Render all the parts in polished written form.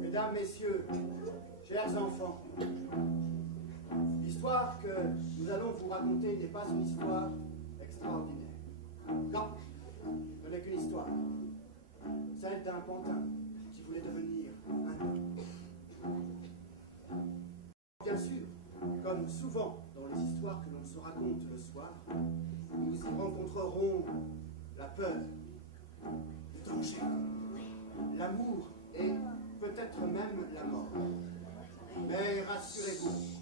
Mesdames, Messieurs, chers enfants, l'histoire que nous allons vous raconter n'est pas une histoire extraordinaire. Non, ce n'est qu'une histoire. Celle d'un pantin qui voulait devenir un homme. Bien sûr, comme souvent dans les histoires que l'on se raconte le soir, nous y rencontrerons la peur, le danger, l'amour et peut-être même la mort. Mais rassurez-vous,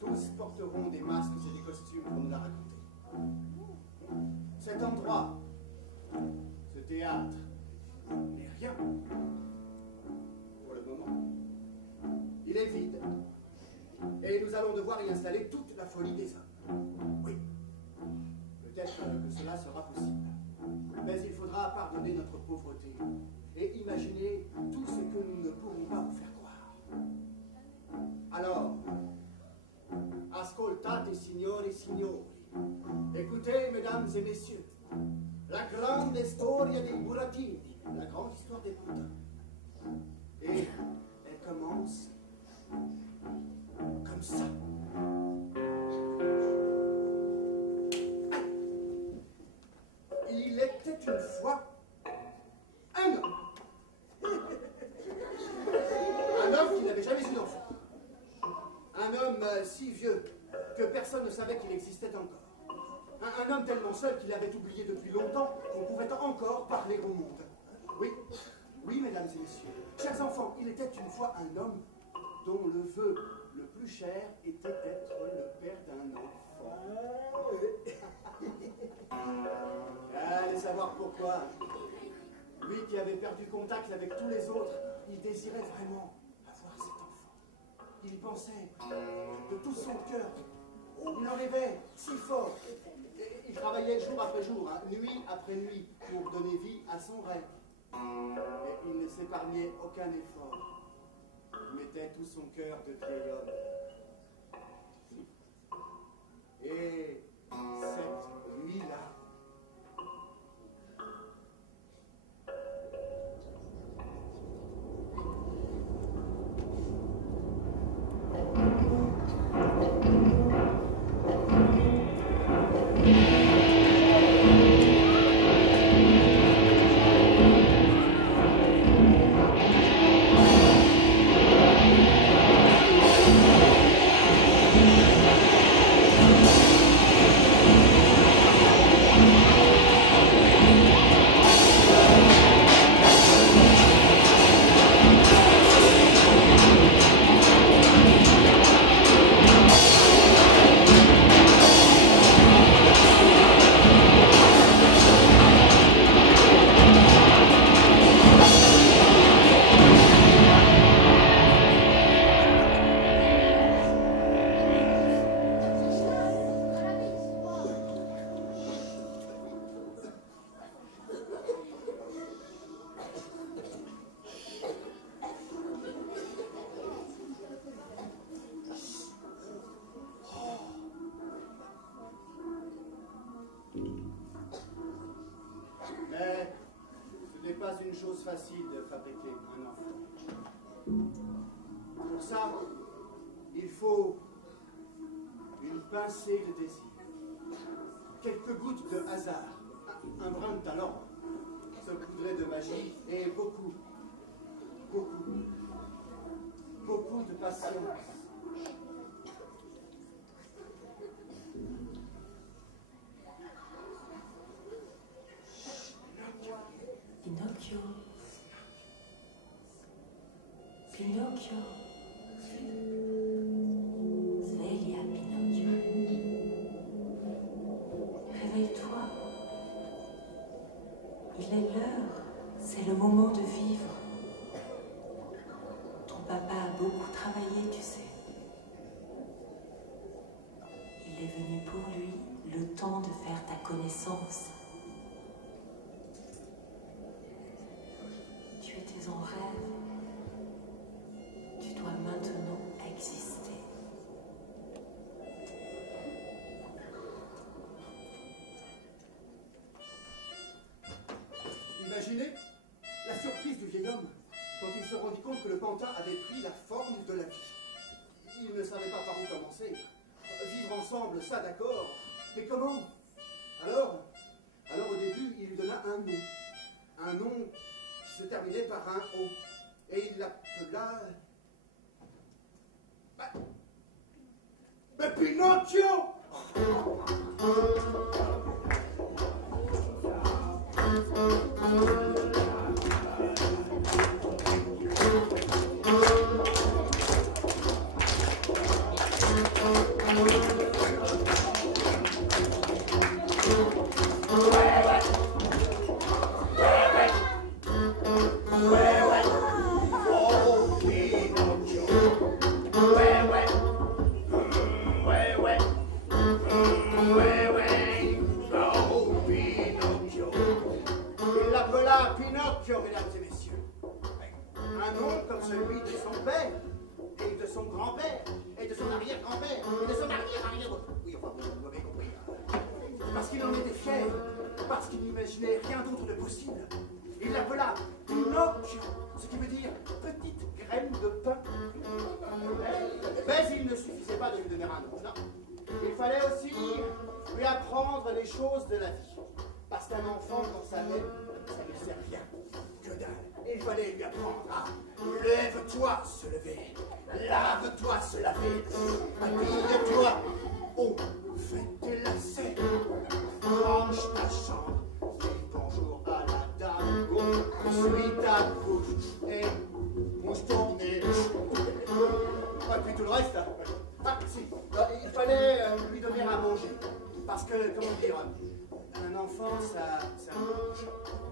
tous porteront des masques et des costumes pour nous la raconter. Cet endroit, ce théâtre, n'est rien pour le moment. Il est vide et nous allons devoir y installer toute la folie des hommes. Oui, peut-être que cela sera possible, mais il faudra pardonner notre pauvreté et imaginer tout ce que nous ne pourrons pas vous faire croire. Alors, ascoltate signore e signori, écoutez mesdames et messieurs, la grande storia dei burattini, la grande histoire des putains. Et elle commence comme ça. Il était une fois un homme. Un homme qui n'avait jamais eu d'enfant. Un homme si vieux que personne ne savait qu'il existait encore. Un homme tellement seul qu'il avait oublié depuis longtemps qu'on pouvait encore parler au monde. Oui, oui, mesdames et messieurs, chers enfants, il était une fois un homme dont le vœu le plus cher était d'être le père d'un enfant. Allez savoir pourquoi. Lui qui avait perdu contact avec tous les autres, il désirait vraiment avoir cet enfant. Il y pensait de tout son cœur. Il en rêvait si fort. Il travaillait jour après jour, hein, nuit après nuit, pour donner vie à son rêve. Et il ne s'épargnait aucun effort. Il mettait tout son cœur de vieil homme. Et cette nuit-là, chose facile de fabriquer un enfant. Pour ça, il faut une pincée de désir, quelques gouttes de hasard, un brin de talent, saupoudré de magie et beaucoup de patience. Pinocchio. Pinocchio. Sveglia, Pinocchio. Réveille-toi. Il est l'heure. C'est le moment de vivre. Ton papa a beaucoup travaillé, tu sais. Il est venu pour lui le temps de faire ta connaissance. Tu étais en rêve. Tu dois maintenant exister. Imaginez surprise du vieil homme quand il se rendit compte que le pantin avait pris la forme de la vie. Il ne savait pas par où commencer. Vivre ensemble, ça d'accord, mais comment? Alors au début, il lui donna un nom qui se terminait par un O, et il l'appela... Mais Pinocchio! Mesdames et messieurs, un nom comme celui de son père, et de son grand-père, et de son arrière-grand-père, et de son arrière-arrière... Oui, enfin, vous m'avez compris. Parce qu'il en était fier, parce qu'il n'imaginait rien d'autre de possible. Il l'appela Pinocchio, ce qui veut dire petite graine de pain. Mais il ne suffisait pas de lui donner un nom, non. Il fallait aussi lui apprendre les choses de la vie. Parce qu'un enfant, quand ça naît, ça ne sert rien. Que dalle. Il fallait lui apprendre à lève-toi, se lever. Lave-toi, se laver. Habille-toi. Oh, fais tes lacets. Range ta chambre. Dis bonjour à la dame. Oh, suis ta couche. Et mouche ton nez. Et puis tout le reste. Ah, si. Il fallait lui donner à manger. Parce que, comment dire, un enfant, ça mange.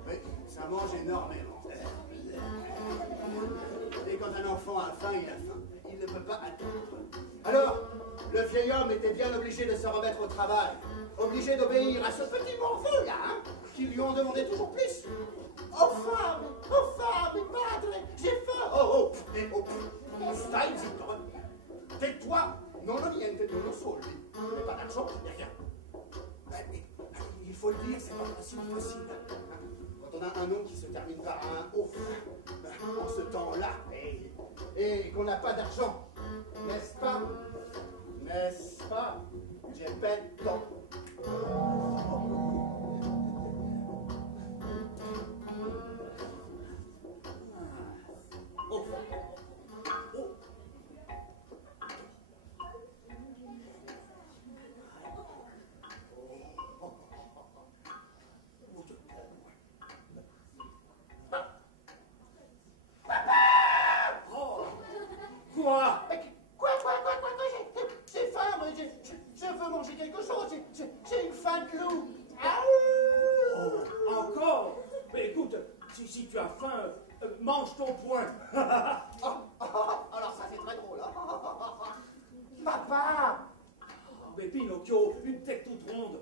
Oui, ça mange énormément. Et quand un enfant a faim, il a faim. Il ne peut pas attendre. Alors, le vieil homme était bien obligé de se remettre au travail. Obligé d'obéir à ce petit morveux là, hein, qui lui ont demandé toujours plus. Oh femme, padre, j'ai faim. Oh, stai zitto. Tais-toi. Non niente, non lo soldi. Mais pas d'argent, rien. Il faut le dire, c'est pas facile. Quand on a un nom qui se termine par un O, en ce temps-là, et qu'on n'a pas d'argent, n'est-ce pas? J'ai peine temps. J'ai faim, moi, je veux manger quelque chose, j'ai une faim de loup. Oh, encore? Mais écoute, si tu as faim, mange ton poing. Alors ça c'est très drôle. Papa! Mais Pinocchio, une tête toute ronde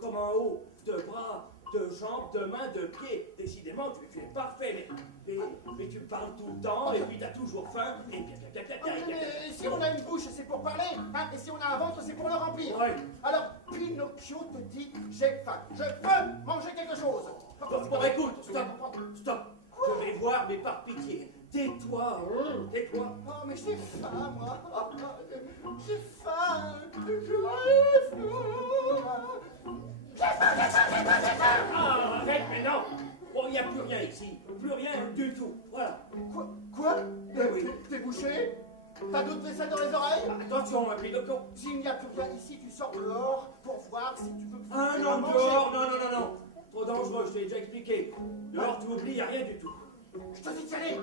comme un haut, de bras, de jambes, de mains, de pieds. Décidément, tu es parfait, mais tu parles tout le temps, et puis tu as toujours faim, et bien. Mais si on a une bouche, c'est pour parler, hein, et si on a un ventre, c'est pour le remplir. Ouais. Alors, Pinocchio te dit, j'ai faim, je veux manger quelque chose. Bon, écoute, stop. Je vais voir, mais par pitié. Tais-toi. Oh, mais j'ai faim, moi. J'ai faim. Ah, arrête, mais non. Oh, il n'y a plus rien ici. Plus rien du tout. Voilà. Quoi? Oui. T'es bouché? T'as d'autres vaisselles dans les oreilles? Attention, ma Pinocchio. S'il n'y a plus rien ici, tu sors dehors pour voir si tu peux... Ah non, dehors, non. Trop dangereux, je t'ai déjà expliqué. Dehors, tu oublies, il n'y a rien du tout. Je te dis d'y aller.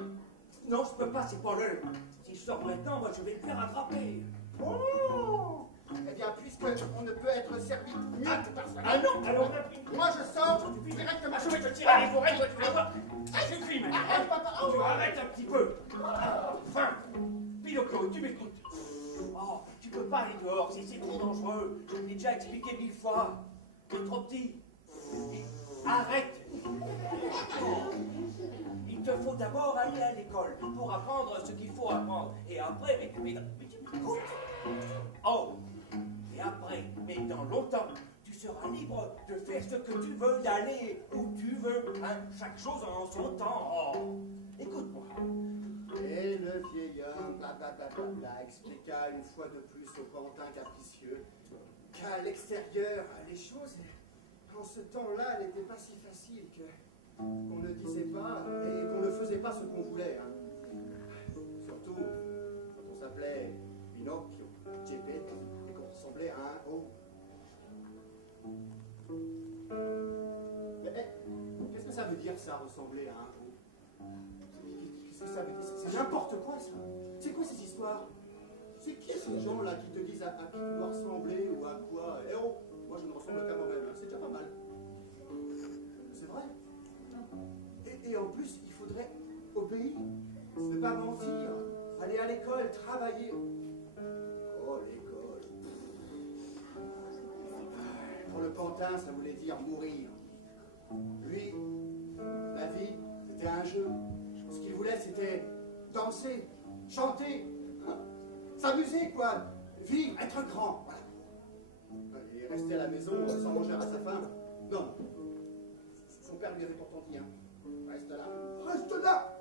Non, je peux pas, c'est pas l'heure. Si je sors maintenant, moi, je vais me faire attraper. Oh! Eh bien, puisqu'on ne peut être servi mieux que personne. Ah non, alors moi je sors directement. je vais te tirer les oreilles, tu vas voir. C'est fini maintenant. Arrête, papa. Tu arrêtes un petit peu. Enfin, Pinocchio, tu m'écoutes. Oh, tu peux pas aller dehors, c'est trop dangereux. Je l'ai déjà expliqué 1000 fois. Tu es trop petit. Arrête. Il te faut d'abord aller à l'école pour apprendre ce qu'il faut apprendre. Et après, mais tu m'écoutes. Oh, et après, mais dans longtemps, tu seras libre de faire ce que tu veux, d'aller où tu veux, hein, chaque chose en son temps. Oh. Écoute-moi. Et le vieil homme, blablabla, expliqua une fois de plus au pantin capricieux qu'à l'extérieur, les choses, en ce temps-là, n'étaient pas si faciles qu'on ne disait pas et qu'on ne faisait pas ce qu'on voulait. Hein. Surtout quand on s'appelait Pinocchio, Geppetto, et qu'on ressemblait à un haut. Mais qu'est-ce que ça veut dire, ça, ressembler à un haut? Qu'est-ce que ça veut dire? C'est n'importe quoi, ça. C'est quoi ces histoires? C'est qui ces gens-là qui te disent à qui tu dois ressembler ou à quoi? Eh oh, moi je ne ressemble qu'à moi-même, hein. C'est déjà pas mal. C'est vrai. Et en plus, il faudrait obéir, ne pas mentir, aller à l'école, travailler. Oh, l'école. Pour le pantin, ça voulait dire mourir. Lui, la vie, c'était un jeu. Ce qu'il voulait, c'était danser, chanter, hein, s'amuser, quoi. Vivre, être grand. Voilà. Il est resté à la maison sans manger à sa faim. Non. Son père lui avait pourtant dit, hein. Reste là. Reste là.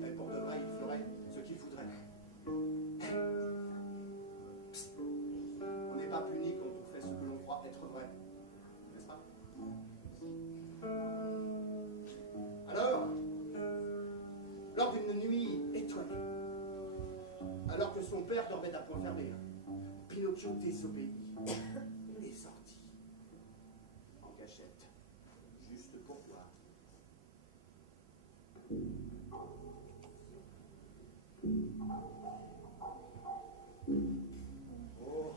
Mais pour de vrai, il ferait ce qu'il voudrait. Psst. On n'est pas puni quand on fait ce que l'on croit être vrai. N'est-ce pas? Alors, lors d'une nuit étoilée, alors que son père dormait à point fermé, Pinocchio désobéit et sortit en cachette, juste pour voir. Oh.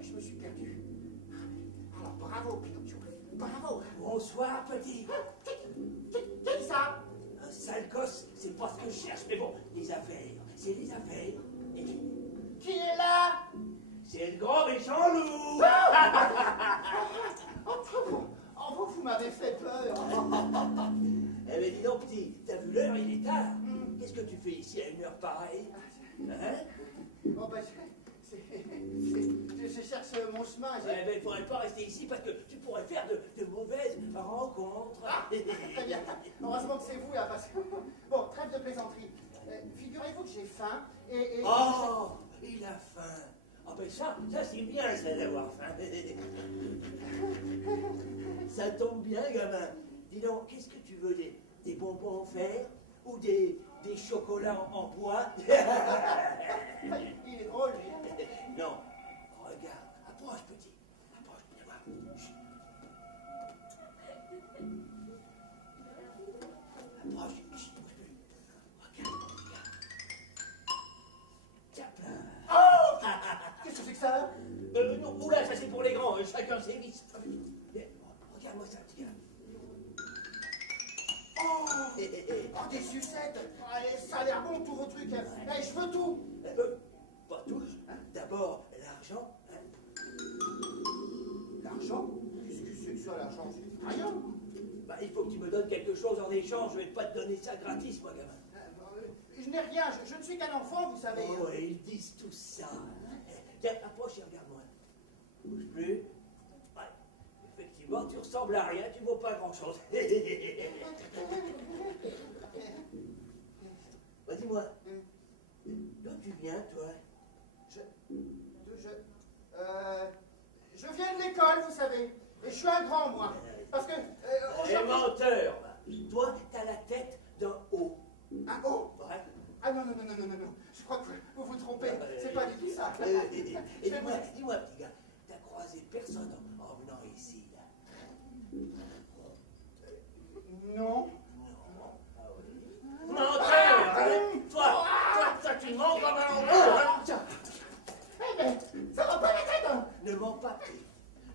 Je me suis perdu. Alors, bravo, Pinocchio. Bravo. Bonsoir, petit. Qui ça? Un sale gosse, c'est pas ce que je cherche, mais bon, les affaires, c'est les affaires. Et qui est là? C'est le grand méchant loup. Oh, vous m'avez fait peur. Eh bien, dis donc, petit, t'as vu l'heure, il est tard. Qu'est-ce que tu fais ici à une heure pareille? Hein? Oh, ben, je cherche mon chemin. Eh ben, il ne faudrait pas rester ici parce que tu pourrais faire de mauvaises rencontres. Ah, très bien. Heureusement que c'est vous, là, parce que... Bon, trêve de plaisanterie. Figurez-vous que j'ai faim et... Oh, il a faim. Ah ben ça c'est bien, ça, d'avoir faim. Ça tombe bien, gamin. Dis donc, qu'est-ce que tu veux, des bonbons en fer ou des chocolats en bois? Il est drôle, lui. Non. Regarde, approche, petit. Approche, viens voir. Chut. Approche, chut, bouge plus. Regarde, regarde. Tiens, là. Oh! Qu'est-ce que c'est que ça? Non, oula, ça c'est pour les grands, chacun ses vices. Regarde-moi ça, petit gars. Oh, des sucettes. Allez, ça a l'air bon, tous vos trucs. Allez, je veux tout. Pas tous. D'abord, l'argent. L'argent? Qu'est-ce que c'est que ça, l'argent? Rien. Bah, il faut que tu me donnes quelque chose en échange. Je vais pas te donner ça gratis, moi, gamin. Je n'ai rien. Je ne suis qu'un enfant, vous savez. Oh, ils disent tout ça. Tiens, approche et regarde-moi. Bouge plus. Ouais. Effectivement, tu ressembles à rien. Tu vaux pas grand-chose. Bah, dis-moi. viens, toi? Je viens de l'école, vous savez. Et je suis un grand, moi. Parce que... Et menteur! Toi, t'as la tête d'un haut. Un haut? Ouais. Ah non. Je crois que vous vous trompez. C'est pas du tout ça. Et dis-moi, petit gars, t'as croisé personne en venant ici, là? Non. Ah oui. Menteur! Toi, tu mens comme un haut! Eh ben, ça va pas la tête, hein? Ne mens pas, Steve.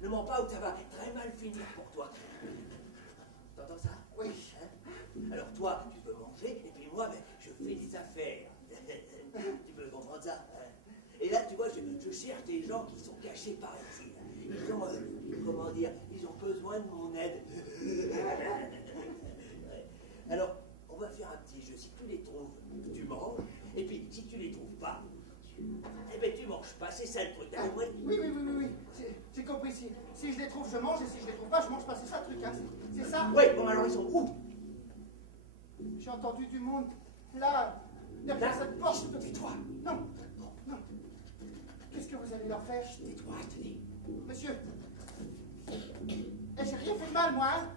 Ne mens pas ou ça va très mal finir pour toi. T'entends ça? Oui. Hein? Alors toi, tu peux manger, et puis moi, ben, je fais des affaires. Tu peux comprendre ça? Hein? Et là, tu vois, je cherche des gens qui sont cachés par ici. Ils ont, comment dire, ils ont besoin de mon aide. Alors, on va faire un petit jeu. Si tu les trouves, tu manges. Et puis, si tu les trouves pas, eh ben, tu manges pas. C'est ça le truc. Ah, oui. J'ai compris. Si je les trouve, je mange. Et si je les trouve pas, je mange pas. C'est ça le truc, hein? C'est ça? Oui, bon, alors ils sont où? J'ai entendu du monde. Là, derrière cette porte. Tais-toi. Non. Qu'est-ce que vous allez leur faire? Tais-toi, je te dis. Monsieur. J'ai rien fait de mal, moi, hein?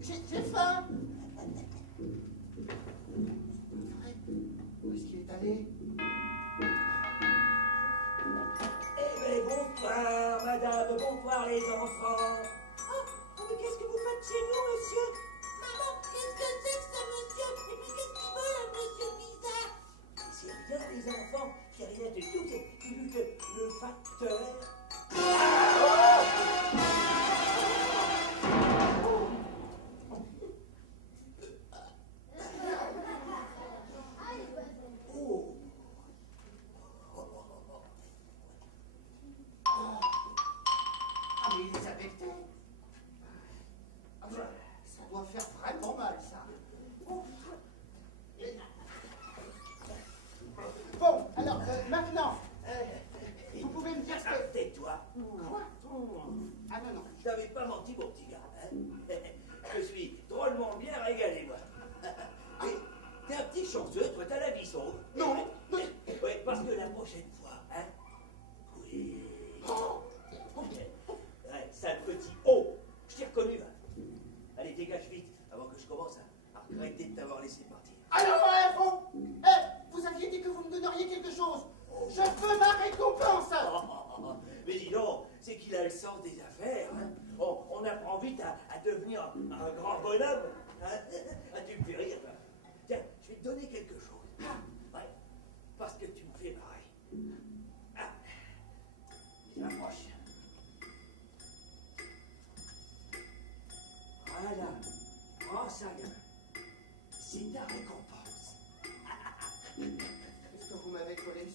J'ai faim. Où est-ce qu'il est allé? Eh bien, bonsoir, madame, bonsoir, les enfants. Oh, mais qu'est-ce que vous faites chez nous, monsieur? Maman, qu'est-ce que c'est que ça, monsieur? Et puis qu'est-ce qu'il veut, un monsieur bizarre? C'est rien, les enfants, c'est rien du tout, c'est juste le facteur. Mais il les a bectés. Ça doit faire vraiment mal, ça. Bon, alors, maintenant, vous pouvez me dire ce que... Tais-toi. Quoi? Ah non. Je t'avais pas menti, mon petit gars. Hein. Je suis drôlement bien régalé, moi. Mais t'es un petit chanceux, toi, t'as la vie sauve. Non. Oui, parce que la prochaine fois, hein. Oui. Ouais, sale petit haut. Je t'ai reconnu, hein. Allez, dégage vite, avant que je commence à regretter de t'avoir laissé partir. Alors, bon, vous aviez dit que vous me donneriez quelque chose. Je veux ma récompense. Mais dis donc, c'est qu'il a le sens des affaires. Hein. On apprend vite à devenir un grand bonhomme. Hein. Ah, tu me fais rire. Hein. Tiens, je vais te donner quelque chose. Ah, ouais, parce que tu me fais marrer. Ah, je m'approche. Voilà, prends ça, gamin. C'est ta récompense. Qu'est-ce que vous m'avez collé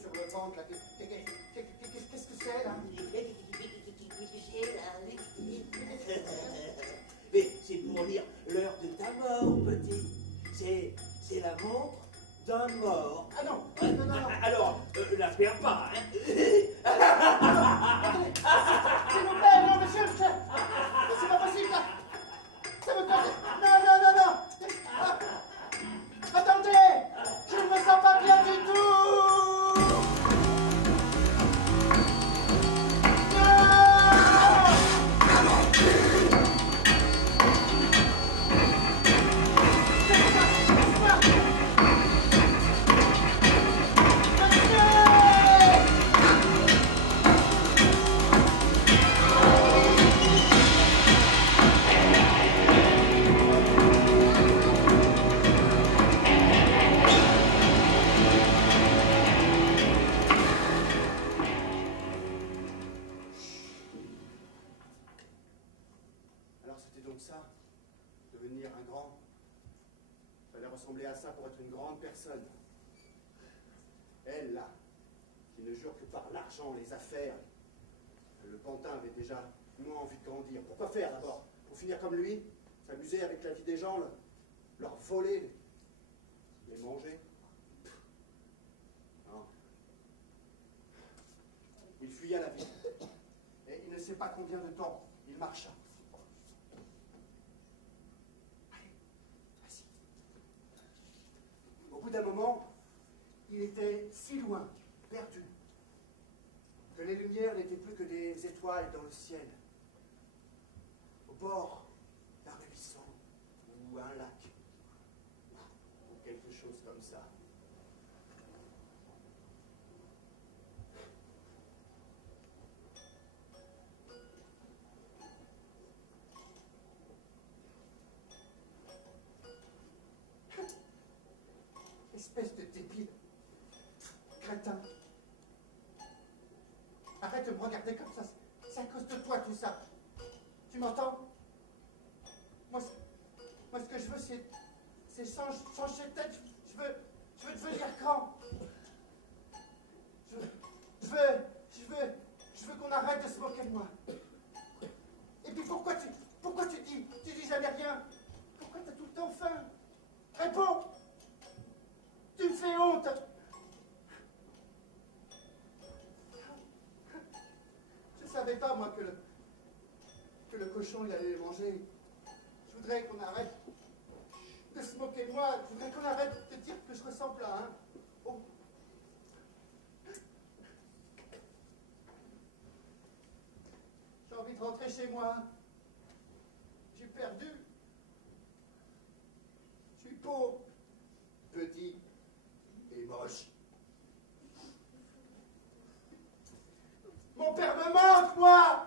sur le ventre, là? Qu'est-ce que c'est, là? Mais c'est pour dire l'heure de ta mort, petit. C'est la montre d'un mort. Ah non. Alors, la perds pas, hein. Attendez, s'il vous plaît, non, monsieur, c'est pas possible, ça. Ça me tente. Non. Ah. Attendez, je ne me sens pas bien du tout. Alors c'était donc ça, devenir un grand. Fallait ressembler à ça pour être une grande personne. Elle, là, qui ne jure que par l'argent, les affaires. Le pantin avait déjà moins envie de grandir. Pourquoi faire d'abord? Pour finir comme lui? S'amuser avec la vie des gens, leur voler, les manger? Non. Il fuya la vie. Et il ne sait pas combien de temps il marcha. Allez, assis. Au bout d'un moment, les lumières n'étaient plus que des étoiles dans le ciel. Au bord d'un ruisseau ou un lac, ou quelque chose comme ça. Espèce de débile. Crétin. Arrête de me regarder comme ça. C'est à cause de toi tout ça. Tu m'entends? Moi, ce que je veux, c'est changer de tête. Je veux devenir grand. Je veux qu'on arrête de se moquer de moi. Et puis pourquoi tu dis jamais rien? Pourquoi t'as tout le temps faim? Réponds! Tu me fais honte! Je savais pas, moi, que le cochon, il allait les manger. Je voudrais qu'on arrête de se moquer de moi. Je voudrais qu'on arrête de dire que je ressemble à un... Oh. J'ai envie de rentrer chez moi. Je suis perdu. Je suis pauvre, petit et moche. Mon père me manque, moi!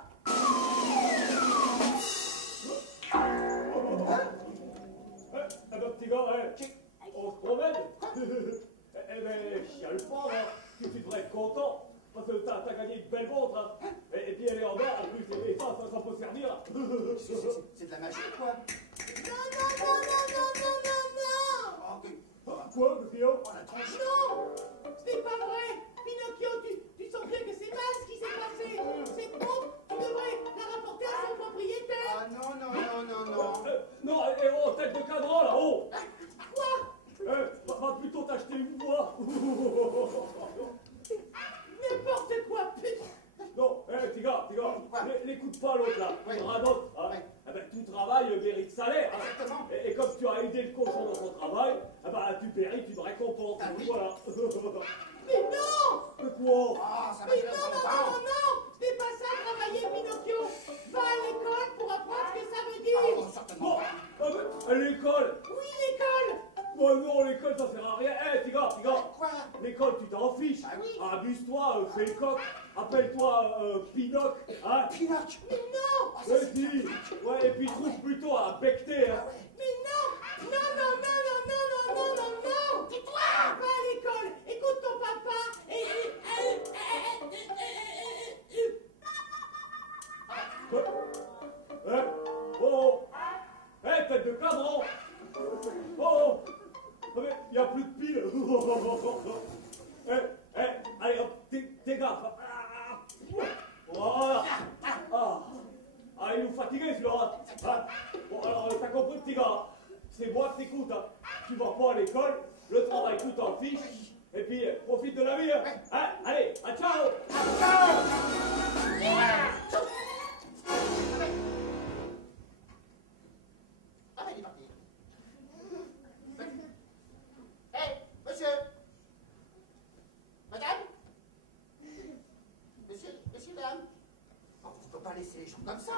Alors, petit gars, on se promène. Eh ben, chiale pas, hein. Tu devrais être content. Parce que t'as gagné une belle montre, hein. Et puis elle est en bas, en plus, et ça peut servir. C'est de la magie, quoi. Non! Quoi, Pinocchio? Oh, la tronche. Non! Ce n'est pas vrai! Pinocchio, tu sens bien que c'est mal ce qui s'est passé! Cette montre, tu devrais la rapporter à son propriétaire! Ah non. Non, oh, tête de cadran, là, oh! Quoi? Va plutôt t'acheter une voix. N'importe quoi, putain! Non, petit gars, n'écoute pas l'autre, là. Ouais. Il radote, hein. Ouais. Eh ben, tout travail mérite salaire, hein. Exactement. Et comme tu as aidé le cochon dans son travail, eh ben, tu mérites une récompense. Ah oui. Voilà. Mais non! De quoi? Ah, ça va Mais faire non! longtemps. Ce n'est pas ça, travailler, Pinocchio! Va à l'école pour apprendre ce que ça veut dire! Oh, certainement Bon, pas. ah, mais, l'école. Oui, l'école! Bon, non, l'école, ça sert à rien. Petit gars. Quoi? L'école, tu t'en fiches. Ah oui. Amuse-toi, fais le coq. Appelle-toi Pinoc, hein. Pinoc. Mais non! Oh, ça, c'est Vas-y. fantastique. Ouais, et puis trouve plutôt à becter, hein. Ah ouais. Mais non! Non! Tais-toi! Va à l'école! Écoute ton papa! Oh. Tête de cadran. Oh. Mais il n'y a plus de piles. Allez, hop, t'es gaffe. Voilà. Ah, il nous fatiguait, celui-là. Hein. Bon, alors, t'as compris, petit gars. C'est moi que t'écoutes. Hein. Tu vas pas à l'école, le travail, tout t'en fiche. Et puis, profite de la vie. Hein. Allez, à ciao. Ah, il est parti. Hé, monsieur. Madame. Monsieur, dame. Oh, on ne peut pas laisser les gens comme ça.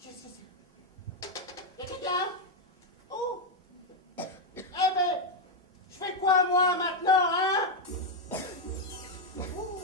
Qu'est-ce que c'est? Y'a quelqu'un? Oh. Eh ben, je fais quoi, moi, maintenant, hein? Oh.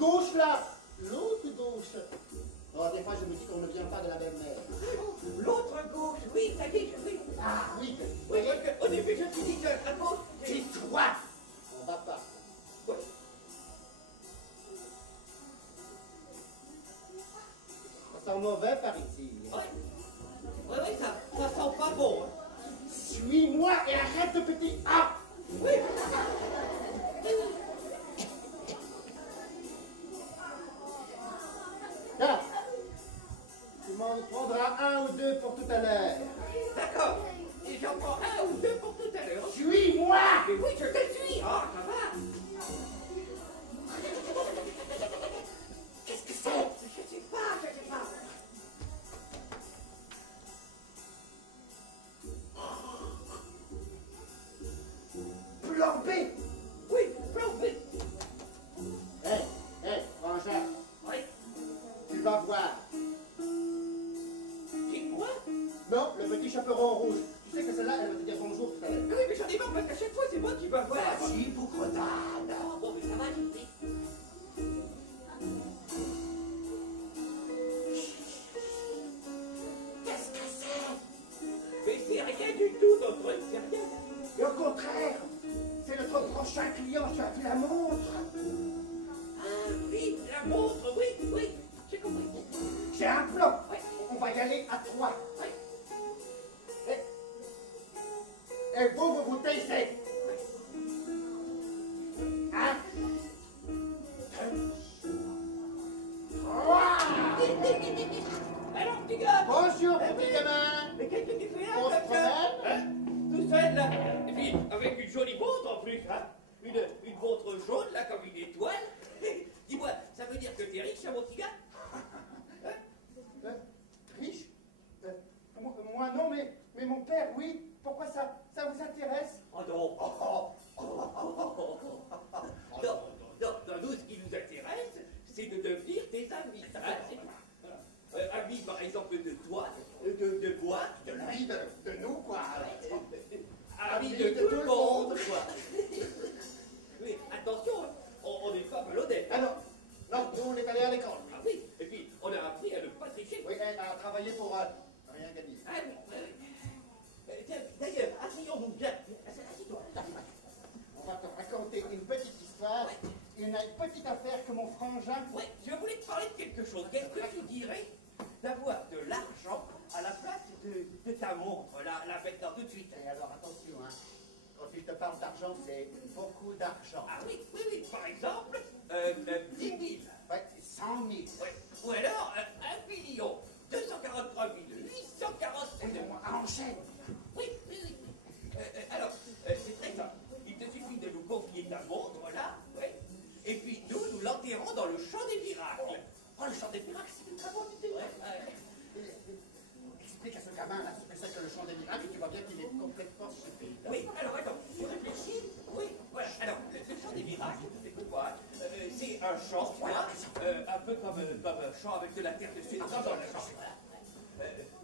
gauche là. L'autre gauche. Oh, des fois, je me dis qu'on ne vient pas de la même mère. L'autre gauche, oui, ça y est, oui. Ah oui, Oui, parce qu'au début, je me suis dit que à gauche, c'est toi. On va pas. Ouais. Ça sent mauvais par ici. Oui, ça sent pas bon. Hein. Suis-moi et arrête de petit A. Oui. Là, tu m'en prendras un ou deux pour tout à l'heure. D'accord. Et j'en prends un ou deux pour tout à l'heure. Suis-moi. Mais oui, je te suis. Ah, ça va. Qu'est-ce que c'est? Je sais pas. Plan B. Oui, plan B. Hé, Frangin, Oui. tu vas voir. Et moi? Non, le petit chaperon rouge. Tu sais que celle-là, elle va te dire bonjour tout à l'heure. Oui, mais j'en ai marre parce qu'à chaque fois, c'est moi qui va voir. Vas-y, Boucrodane. Bon, mais ça va, je sais. Qu'est-ce que c'est? Mais c'est rien du tout, notre truc, c'est rien. Et au contraire, c'est notre prochain client, tu as vu la montre. Ah oui, la montre, oui, j'ai compris. J'ai un plan. Ouais. On va y aller à 3. Ouais. Et vous taisez. 1, 2, 3. Alors, petit gars. Bonjour, petit gamin. Mais qu'est-ce que tu fais là, On se comme ça promène. Tout seul, là. Et puis, avec une jolie montre en plus, hein. Une montre jaune, là, comme une étoile. Dis-moi, ça veut dire que t'es riche, hein, mon petit gars? Riche moi non, mais mon père, oui. Pourquoi ça vous intéresse? Oh non. Non, nous, ce qui nous intéresse, c'est de devenir tes amis. Hein, amis, par exemple, de toi, de moi, De lui, de nous, quoi. amis de tout le monde, quoi. Mais attention, on n'est pas malhonnête. Ah non, nous, on est allé à l'école. Ah oui, et puis on a appris à ne pas tricher. Oui, à travailler pour rien gagner. Ah oui. Tiens, d'ailleurs, asseyons-nous bien. Assieds-toi. On va te raconter une petite histoire, une petite affaire que mon frangin... Oui, je voulais te parler de quelque chose. Qu'est-ce que tu dirais d'avoir de l'argent à la place de ta montre, là maintenant, tout de suite? Et alors, attention, hein. Quand je te parle d'argent, c'est beaucoup d'argent. Ah oui, par exemple, 10 000. Ouais, 100 000. Ouais. Ou alors, 1 243 847 Et on enchaîne. Oui. Alors, c'est très simple. Il te suffit de nous confier ta montre, là, ouais. Et puis nous l'enterrons dans le champ des miracles. Oh, le champ des miracles, c'est une très bonne idée. Explique à ce gamin là ce que c'est que le champ des miracles et tu vois bien qu'il est complètement stupide. Oui, alors attends, tu réfléchis. Oui, voilà. Alors, le champ des miracles, écoute-moi, c'est un champ, tu vois, un peu comme un champ avec de la terre dessus, dans le champ.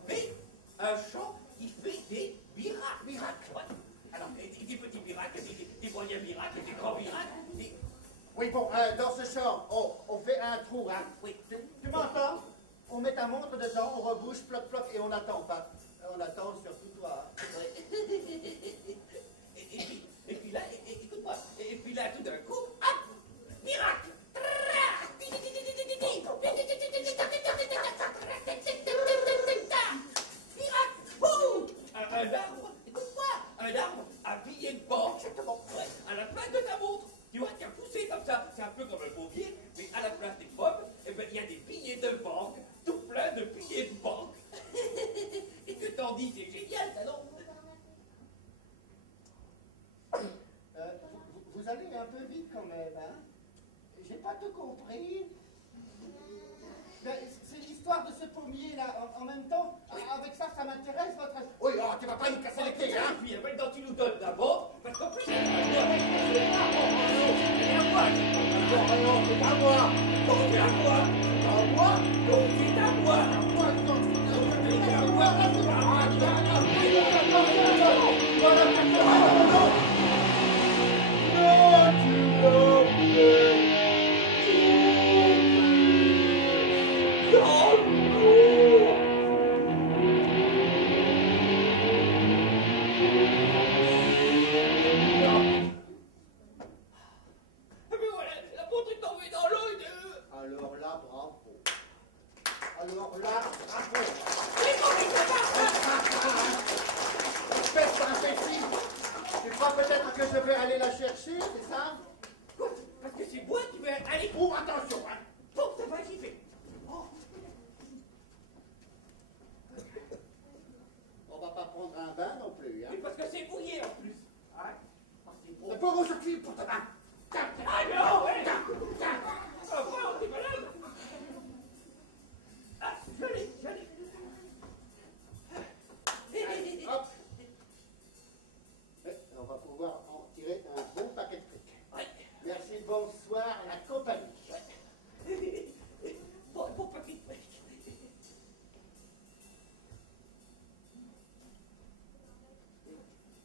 Mais un champ qui fait des miracles. Ouais. Alors, des petits miracles, des moyens miracles, des grands miracles. Oui, bon, dans ce champ, on fait un trou, hein. Oui. Tu m'entends? On met ta montre dedans, on rebouche, ploc, et on attend pas. On attend surtout toi. Et puis là, écoute-moi, et puis là, tout d'un coup, hop, miracle! Miracle! Boum! Un arbre, écoute-moi, un arbre à billets de banque, exactement, ouais, à la place de ta montre. Tu vois, qui a poussé comme ça. C'est un peu comme un pommier, mais à la place des pommes, eh ben, il y a des billets de banque, tout plein de billets de banque. Et que t'en dis, c'est génial, ça, non? Vous allez un peu vite quand même, hein? J'ai pas tout compris. C'est l'histoire de ce pommier là, en même temps, avec ça m'intéresse votre... Oui, oh, tu vas pas nous casser les pieds, hein? Puis maintenant tu nous donnes ta montre, parce qu'en plus, c'est à moi. Non, c'est pas moi. Non, c'est à moi. À moi? Non, c'est à moi. Non, tu Alors là, raconte. Mais comment il se Espèce d'imbécile! Tu crois peut-être que je vais aller la chercher, c'est ça? Parce que c'est moi qui vais aller. Oh, attention, hein! Pour ça va j'y vais. Oh. On va pas prendre un bain non plus, hein? Mais parce que c'est mouillé en plus. Hein? Oh, c'est beau. Le pauvre Sophie pour ta main! Tiens, tiens, Ah non, ouais. tiens! Oh, t'es malade. Ah, je l'ai. Allez, hop! Ouais, on va pouvoir en tirer un bon paquet de fric. Ouais. Merci, bonsoir, la compagnie. Bon papier.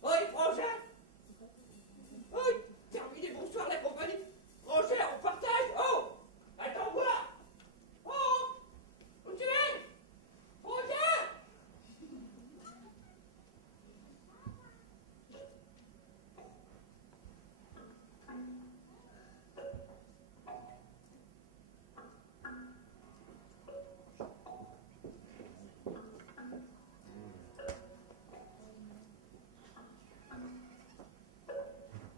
Oui, Roger. Oui, terminé, bonsoir la compagnie. Roger, on partage. Oh, attends-moi. Oh, où tu es? Roger.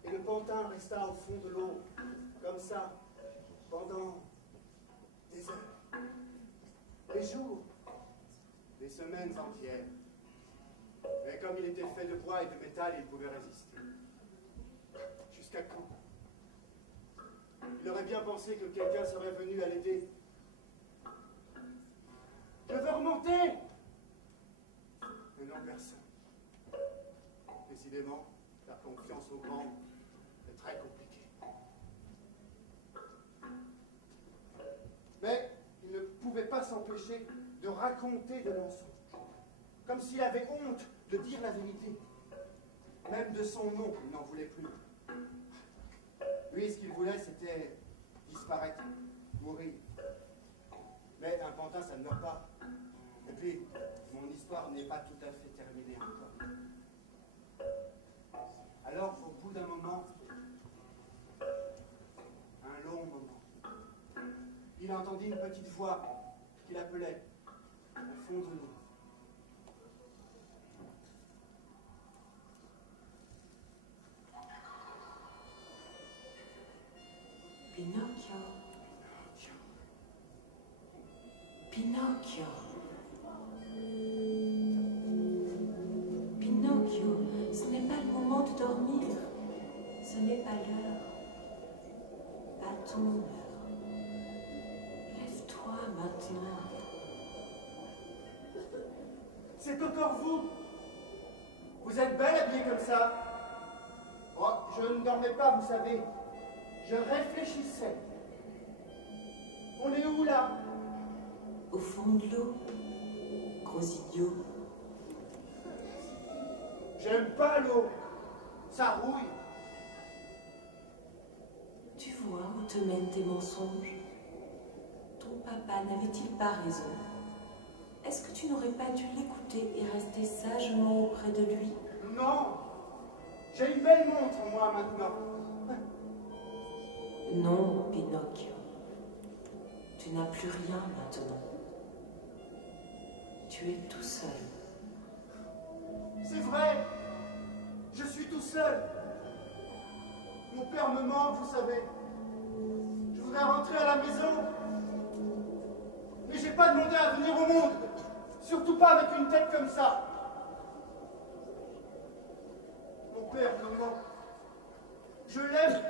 Et le pantin resta au fond de l'eau, comme ça, pendant des heures, des jours, des semaines entières. Mais comme il était fait de bois et de métal, il pouvait résister. Jusqu'à quand? Il aurait bien pensé que quelqu'un serait venu à l'aider. Je veux remonter! Mais non, personne. Décidément, la confiance au grand est très compliqué. Mais il ne pouvait pas s'empêcher de raconter de mensonges, comme s'il avait honte de dire la vérité. Même de son nom, il n'en voulait plus. Lui, ce qu'il voulait, c'était disparaître, mourir. Mais un pantin, ça ne meurt pas. Et puis, mon histoire n'est pas tout à fait terminée encore. Alors, au bout d'un moment, un long moment, il entendit une petite voix qui l'appelait au fond de l'eau. Pinocchio. Pinocchio. Pinocchio, ce n'est pas le moment de dormir. Ce n'est pas l'heure. Pas ton heure. Lève-toi maintenant. C'est encore vous. Vous êtes belle habillée comme ça. Oh, je ne dormais pas, vous savez. Je réfléchissais. On est où, là? Au fond de l'eau, gros idiot. J'aime pas l'eau. Ça rouille. Tu vois où te mènent tes mensonges? Ton papa n'avait-il pas raison? Est-ce que tu n'aurais pas dû l'écouter et rester sagement auprès de lui? Non. J'ai une belle montre, moi, maintenant. Non, Pinocchio. Tu n'as plus rien maintenant. Tu es tout seul. C'est vrai. Je suis tout seul. Mon père me manque, vous savez. Je voudrais rentrer à la maison. Mais j'ai pas demandé à venir au monde. Surtout pas avec une tête comme ça. Mon père me manque. Je l'aime.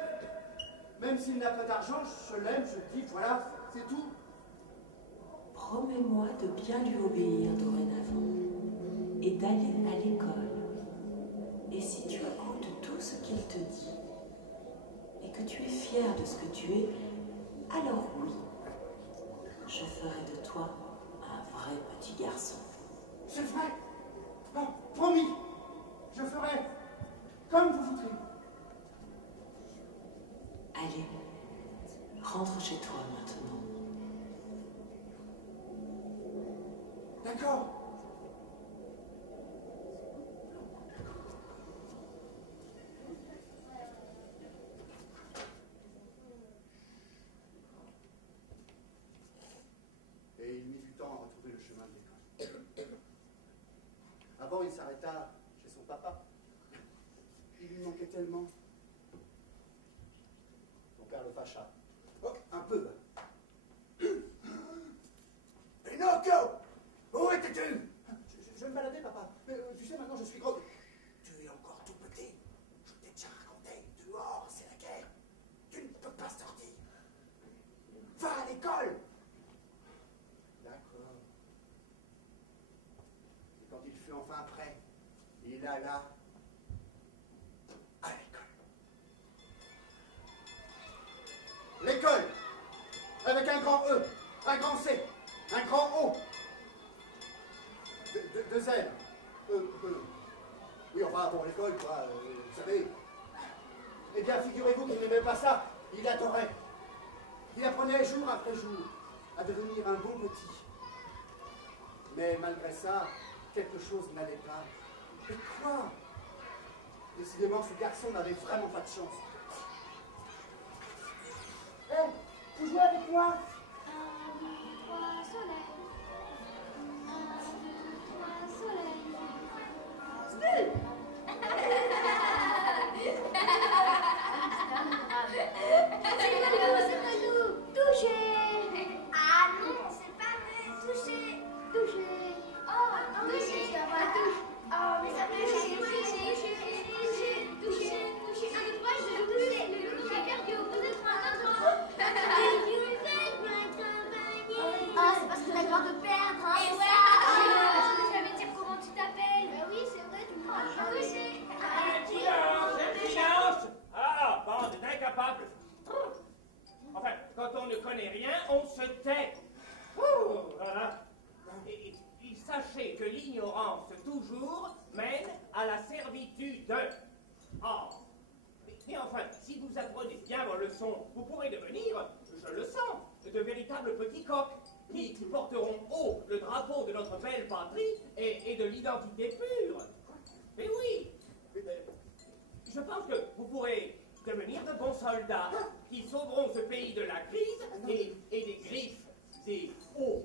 Même s'il n'a pas d'argent, je l'aime, je dis, voilà, c'est tout. Promets-moi de bien lui obéir dorénavant et d'aller à l'école. Et si tu écoutes tout ce qu'il te dit et que tu es fier de ce que tu es, alors oui, je ferai de toi un vrai petit garçon. C'est vrai. Non, promis. Je ferai comme vous voudrez. Allez, rentre chez toi maintenant. D'accord. Et il mit du temps à rentrer. s'arrêta chez son papa. Il lui manquait tellement. Son père le fâcha. Oh, un peu. Pinocchio! Où étais-tu? Je me baladais, papa. Mais, tu sais, maintenant je suis gros. Tu es encore tout petit. Je t'ai déjà raconté. Dehors, c'est la guerre. Tu ne peux pas sortir. Va à l'école. D'accord. Et quand il fut enfin prêt, il alla à l'école. L'école, avec un grand E, un grand C, un grand O. Deux L. Oui, enfin, bon, l'école, quoi, vous savez. Eh bien, figurez-vous qu'il n'aimait pas ça. Il adorait. Il apprenait jour après jour à devenir un bon petit. Mais malgré ça, quelque chose n'allait pas. Et quoi? Décidément, ce garçon n'avait vraiment pas de chance. Hé, vous jouez avec moi? 1, 2, 3, soleil. 1, 2, 3, soleil. Steve! C'est pas nous! Toucher! Ah non, c'est pas vrai! Toucher! Toucher! Oh, toucher! Tu vas voir la touche! Oh, mais ça fait toucher! Toucher! 1, 2, 3, je touche! J'ai perdu au bout de 3, 1, 3! Ah, c'est parce que t'as peur de perdre, hein! Et ouais! Je vais dire comment tu t'appelles! Bah oui, c'est vrai, tu m'as touché! Silence! Ah, bande d'incapables! Enfin, quand on ne connaît rien, on se tait. Voilà. Et sachez que l'ignorance toujours mène à la servitude. Oh. Mais enfin, si vous apprenez bien vos leçons, vous pourrez devenir, je le sens, de véritables petits coqs qui porteront haut le drapeau de notre belle patrie et de l'identité pure. Mais oui, je pense que vous pourrez devenir de bons soldats qui sauveront ce pays de la crise et des griffes des hauts.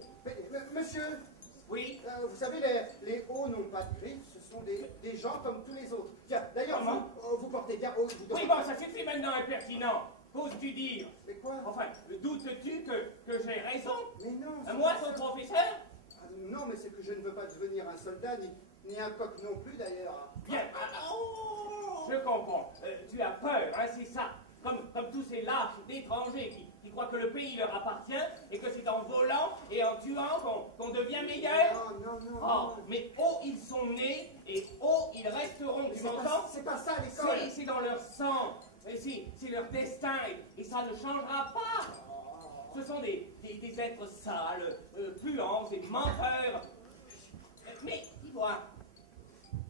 Monsieur, Oui. vous savez, les hauts n'ont pas de griffes, ce sont des gens comme tous les autres. Tiens, d'ailleurs, vous portez bien haut. Oui, bon, ça suffit maintenant, impertinent. Qu'oses-tu dire? Mais quoi? Enfin, doutes-tu que j'ai raison? Mais non. Moi, ton professeur? Non, mais c'est que je ne veux pas devenir un soldat, ni un coq non plus, d'ailleurs. Bien. Je comprends. Tu as peur, hein, c'est ça. Comme tous ces lâches d'étrangers qui croient que le pays leur appartient et que c'est en volant et en tuant qu'on devient meilleur. Non. Oh, mais haut ils sont nés et haut ils resteront. Tu m'entends? C'est pas ça, l'école. C'est dans leur sang. C'est leur destin et ça ne changera pas. Ce sont des êtres sales, puants et menteurs. Mais, dis-moi,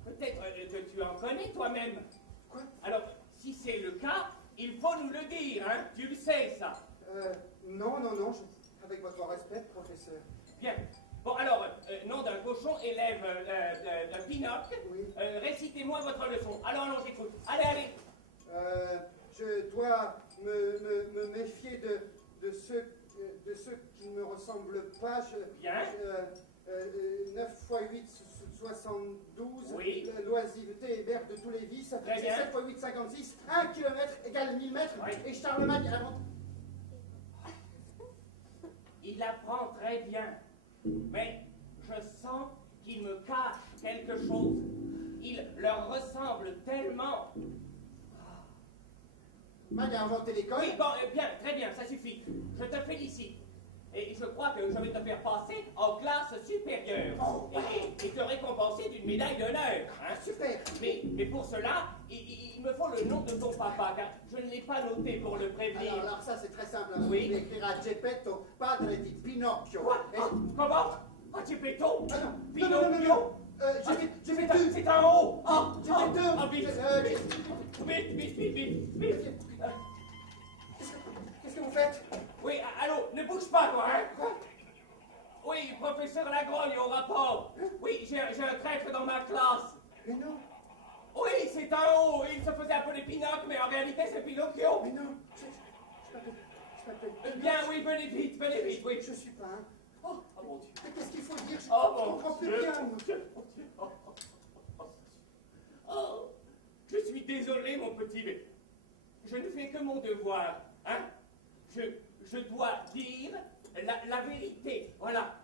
peut-être que tu en connais toi-même. Quoi? Alors, si c'est le cas, il faut nous le dire, hein? Tu le sais, ça. Non, avec votre respect, professeur. Bien. Bon, alors, nom d'un cochon, élève d'un Pinocchio. Oui. Récitez-moi votre leçon. Alors, j'écoute. Allez. Je dois me méfier de ceux qui ne me ressemblent pas. Bien. 9 x 8, 72. Oui. L'oisiveté est mère de tous les vices. Très bien. 7 x 8, 56. 1 km égale 1000 mètres. Oui. Et Charlemagne invente. Il apprend très bien. Mais je sens qu'il me cache quelque chose. Il leur ressemble tellement. Magne a inventé l'école. Oui, bon, bien, très bien, ça suffit. Je te félicite. Et je crois que je vais te faire passer en classe supérieure. Oh, Et te récompenser d'une médaille d'honneur. Hein? Super. Mais pour cela, il me faut le nom de ton papa, car je ne l'ai pas noté pour le prévenir. Alors ça, c'est très simple. Oui. Vous écrira Geppetto, padre di Pinocchio. Quoi? Comment? Ah, Geppetto? Ah non. Pinocchio? C'est un haut. Vite. Qu'est-ce que vous faites? Oui, allô, ne bouge pas, toi, hein? Oui, professeur Lagrogne au rapport. Oui, j'ai un traître dans ma classe. Mais non. Oui, c'est un haut. Il se faisait appeler Pinocchio, mais en réalité, c'est Pinocchio. Mais non. Je m'appelle. Bien, oui, venez vite, oui. Je suis pas un. Oh mon Dieu. Mais qu'est-ce qu'il faut dire? Je Oh mon comprends plus Dieu, bien. mon Dieu. suis désolé, mon petit, mais je ne fais que mon devoir, hein. Je dois dire la vérité, voilà.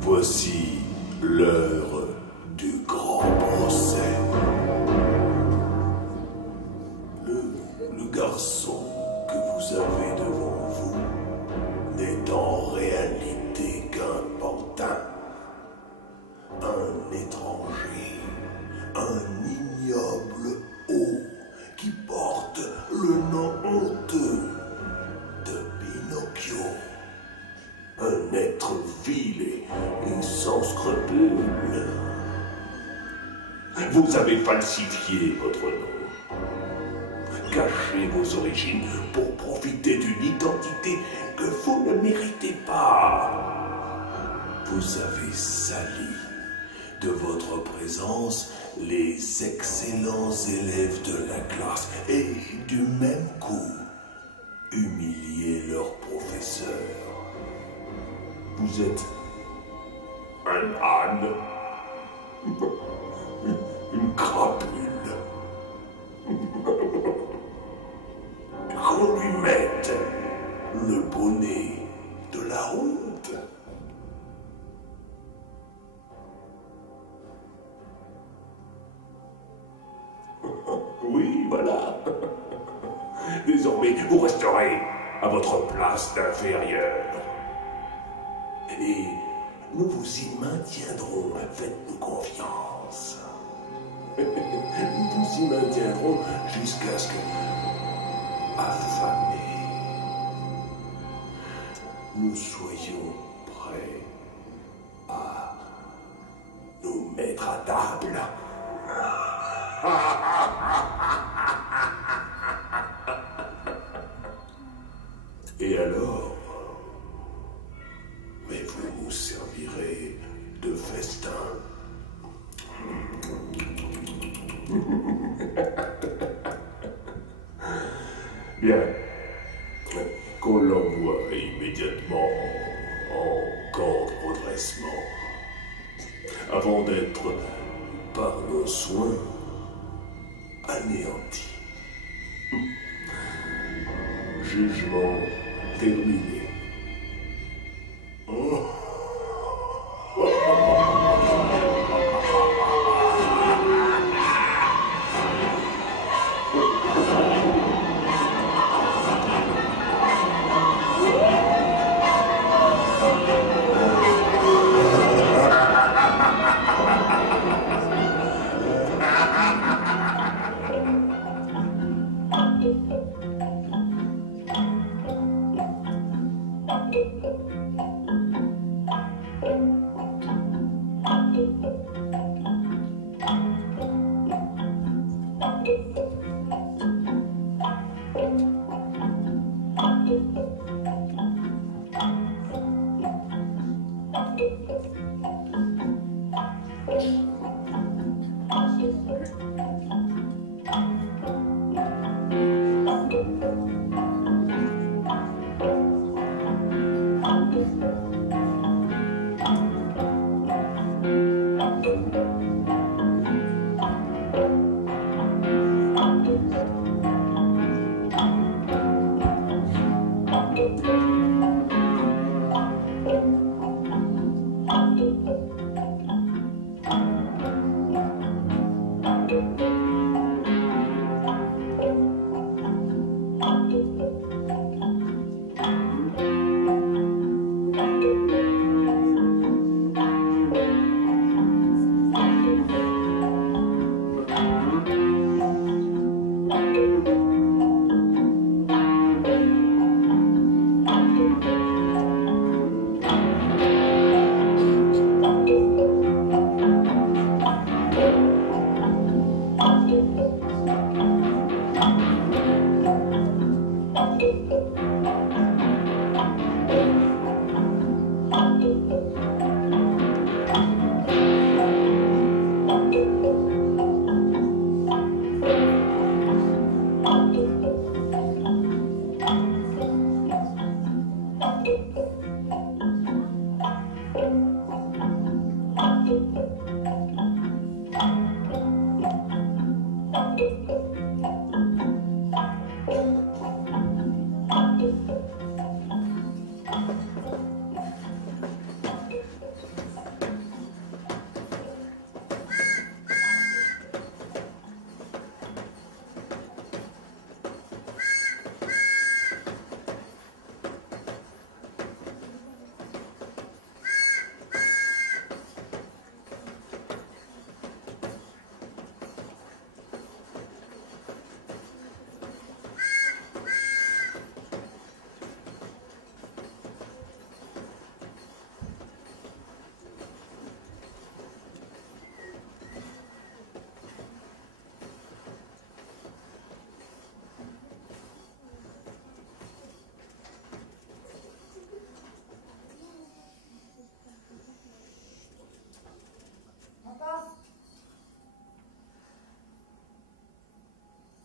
Voici l'heure du grand procès. Le garçon que vous avez devant vous n'est en réalité qu'un pantin, un étranger, un ignoble hot qui porte le nom honteux de Pinocchio. Un être vil et sans scrupules. Vous avez falsifié votre nom. Cachez vos origines pour profiter d'une identité que vous ne méritez pas. Vous avez sali de votre présence les excellents élèves de la classe et du même coup humilié leur professeur. Vous êtes un âne, une crapule, qu'on lui mette le bonnet de la honte. Oui, voilà. Désormais, vous resterez à votre place d'inférieur. Et nous vous y maintiendrons, faites-nous confiance. Nous vous y maintiendrons jusqu'à ce que, affamés, nous soyons prêts à nous mettre à table. Et alors, mais vous nous servirez de festin. Bien, qu'on l'envoie immédiatement en camp de redressement, avant d'être, par nos soins, anéanti. Jugement terminé. Oh.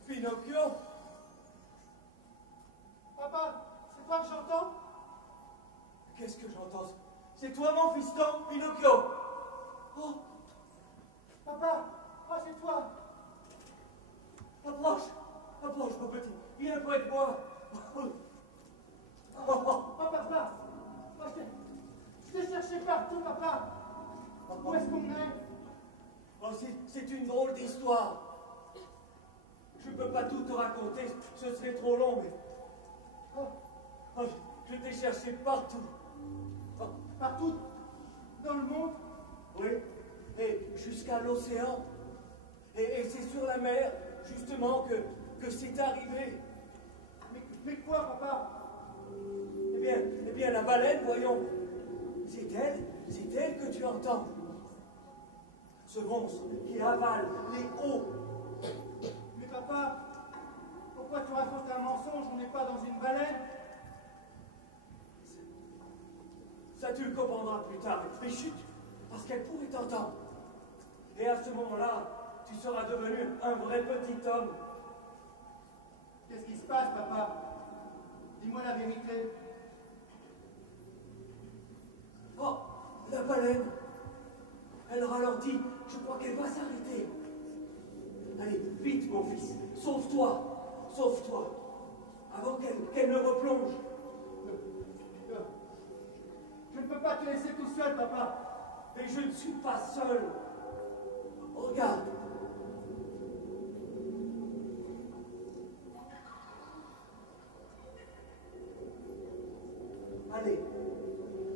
Pinocchio? Papa, c'est toi que j'entends? Qu'est-ce que j'entends? C'est toi, mon fiston, Pinocchio? Oh, Papa, c'est toi. approche, approche, mon petit. Viens près de moi. Papa, je t'ai cherché partout, papa. Où est-ce qu'on est? Oh, c'est une drôle d'histoire. Je ne peux pas tout te raconter, ce serait trop long, mais... Oh, je t'ai cherché partout. Oh, Partout? Dans le monde? oui, et jusqu'à l'océan. Et c'est sur la mer, justement, que c'est arrivé. Mais quoi, papa? Eh bien, la baleine, voyons. C'est elle que tu entends. Ce monstre qui avale les eaux. Mais papa, pourquoi tu racontes un mensonge? On n'est pas dans une baleine? Ça, tu le comprendras plus tard. Mais chut, parce qu'elle pourrait t'entendre. Et à ce moment-là, tu seras devenu un vrai petit homme. Qu'est-ce qui se passe, papa? Dis-moi la vérité. Oh, la baleine. Elle ralentit. Je crois qu'elle va s'arrêter. Allez, vite, mon fils. Sauve-toi. Sauve-toi. Avant qu'elle ne replonge. Je ne peux pas te laisser tout seul, papa. Mais je ne suis pas seul. Regarde. Allez,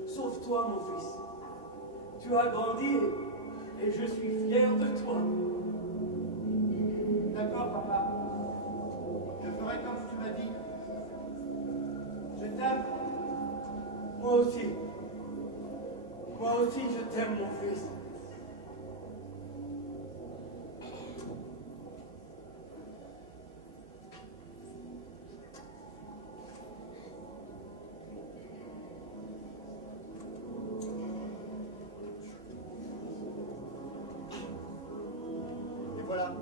sauve-toi, mon fils. Tu as grandi et je suis fier de toi. D'accord, papa. Je ferai comme tu m'as dit. Je t'aime. Moi aussi. Moi aussi, je t'aime, mon fils. Et voilà.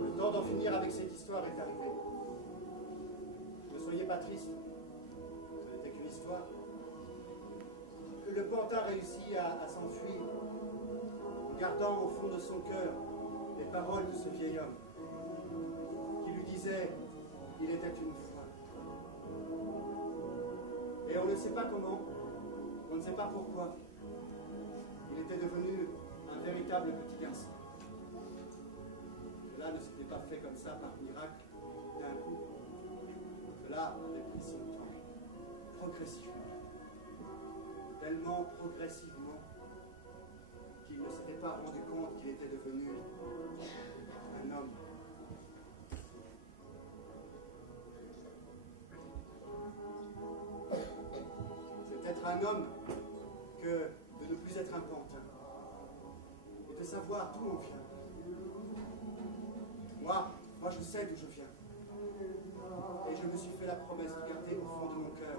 Le temps d'en finir avec cette histoire est arrivé. Ne soyez pas triste. Ce n'était qu'une histoire. Le pantin réussit à s'enfuir, en gardant au fond de son cœur les paroles de ce vieil homme, qui lui disait qu'il était une fois. Et on ne sait pas comment, on ne sait pas pourquoi, il était devenu un véritable petit garçon. Cela ne s'était pas fait comme ça par miracle d'un coup. Cela avait pris son temps, progressivement. Tellement progressivement qu'il ne s'était pas rendu compte qu'il était devenu un homme. C'est être un homme que de ne plus être un pantin et de savoir d'où on vient. Moi je sais d'où je viens. Et je me suis fait la promesse de garder au fond de mon cœur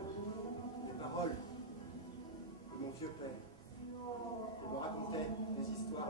les paroles de mon vieux père. Il me racontait des histoires